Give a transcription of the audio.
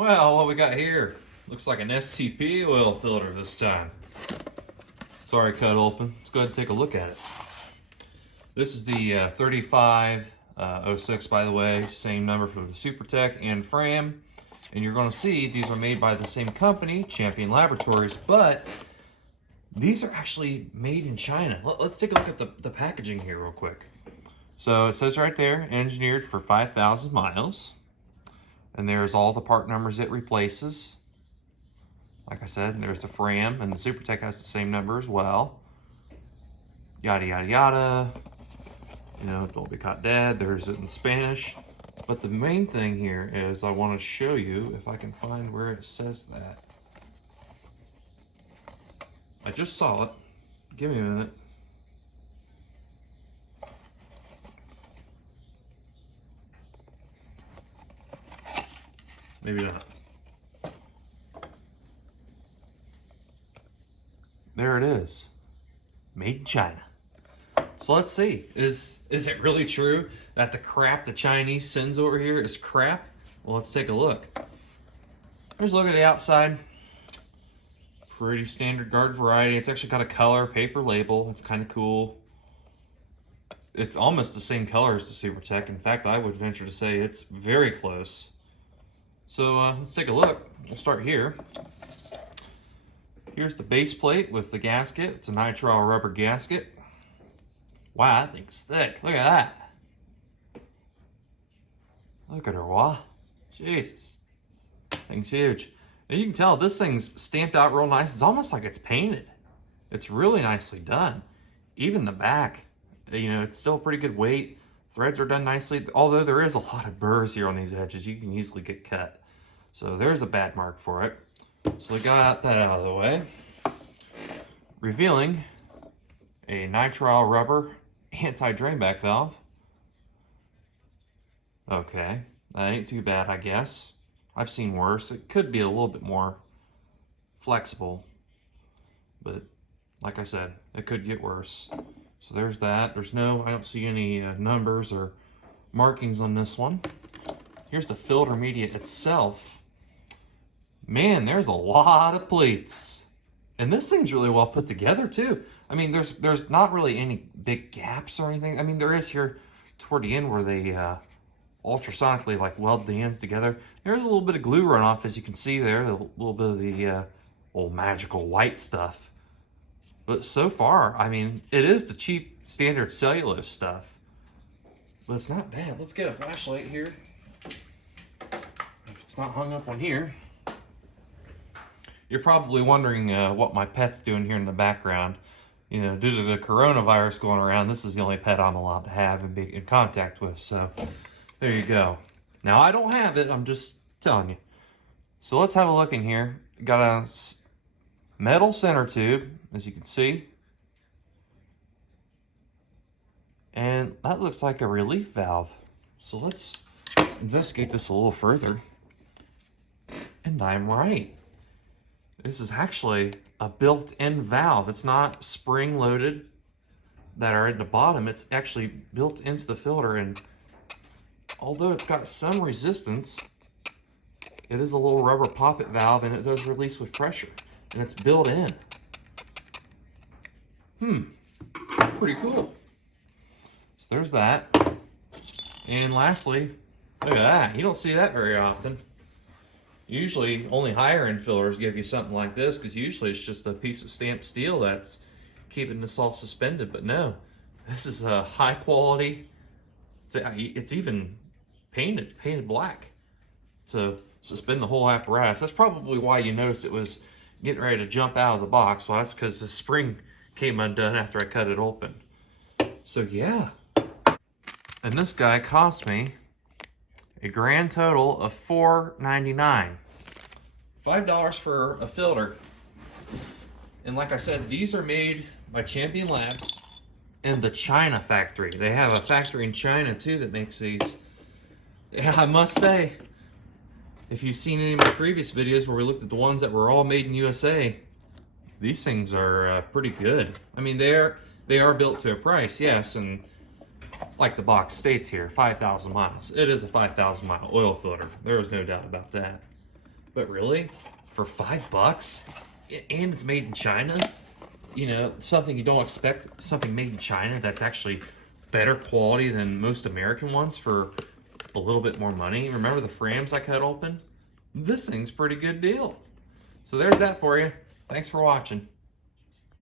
Well, what we got here looks like an STP oil filter this time. It's already cut open. Let's go ahead and take a look at it. This is the 3506, by the way, same number for the SuperTech and Fram. And you're going to see these are made by the same company, Champion Laboratories, but these are actually made in China. Let's take a look at the packaging here real quick. So it says right there, engineered for 5,000 miles. And there's all the part numbers it replaces. Like I said, there's the Fram, and the SuperTech has the same number as well. Yada, yada, yada. You know, don't be caught dead. There's it in Spanish. But the main thing here is I want to show you, if I can find where it says that. I just saw it. Give me a minute. Maybe not. There it is. Made in China. So let's see. Is it really true that the crap the Chinese sends over here is crap? Well, let's take a look. Here's a look at the outside. Pretty standard garden variety. It's actually got a color paper label. It's kind of cool. It's almost the same color as the SuperTech. In fact, I would venture to say it's very close. So let's take a look. We'll start here. Here's the base plate with the gasket. It's a nitrile rubber gasket. Wow, that thing's thick. Look at that. Look at her, wow. Jesus. Thing's huge. And you can tell this thing's stamped out real nice. It's almost like it's painted. It's really nicely done. Even the back, you know, it's still pretty good weight. Threads are done nicely. Although there is a lot of burrs here on these edges, you can easily get cut. So there's a bad mark for it. So we got that out of the way. Revealing a nitrile rubber anti-drain back valve. Okay, that ain't too bad, I guess. I've seen worse. It could be a little bit more flexible, but like I said, it could get worse. So there's that. I don't see any numbers or markings on this one. Here's the filter media itself. Man, there's a lot of pleats. And this thing's really well put together too. I mean, there's not really any big gaps or anything. I mean, there is here toward the end where they ultrasonically like weld the ends together. There's a little bit of glue runoff, as you can see there, a little bit of the old magical white stuff. But so far, I mean, it is the cheap standard cellulose stuff. But it's not bad. Let's get a flashlight here. If it's not hung up on here. You're probably wondering what my pet's doing here in the background. You know, due to the coronavirus going around, this is the only pet I'm allowed to have and be in contact with. So, there you go. Now, I don't have it. I'm just telling you. So, let's have a look in here. Got a metal center tube, as you can see. And that looks like a relief valve. So, let's investigate this a little further. And I'm right. This is actually a built-in valve. It's not spring-loaded that are at the bottom. It's actually built into the filter, and although it's got some resistance, it is a little rubber poppet valve, and it does release with pressure, and it's built in. Pretty cool. So there's that. And lastly, look at that. You don't see that very often. Usually, only higher-end fillers give you something like this, because usually it's just a piece of stamped steel that's keeping this all suspended. But no, this is a high quality. It's even painted black to suspend the whole apparatus. That's probably why you noticed it was getting ready to jump out of the box. Well, that's because the spring came undone after I cut it open. So yeah, and this guy cost me a grand total of $4.99. $5 for a filter. And like I said, these are made by Champion Labs in the China factory. They have a factory in China too that makes these. And I must say, if you've seen any of my previous videos where we looked at the ones that were all made in USA, these things are pretty good. I mean, they are built to a price, yes, and like the box states here, 5,000 miles. It is a 5,000 mile oil filter. There is no doubt about that. But really, for $5, and it's made in China, you know, something you don't expect, something made in China that's actually better quality than most American ones for a little bit more money. Remember the frames I cut open? This thing's a pretty good deal. So there's that for you. Thanks for watching.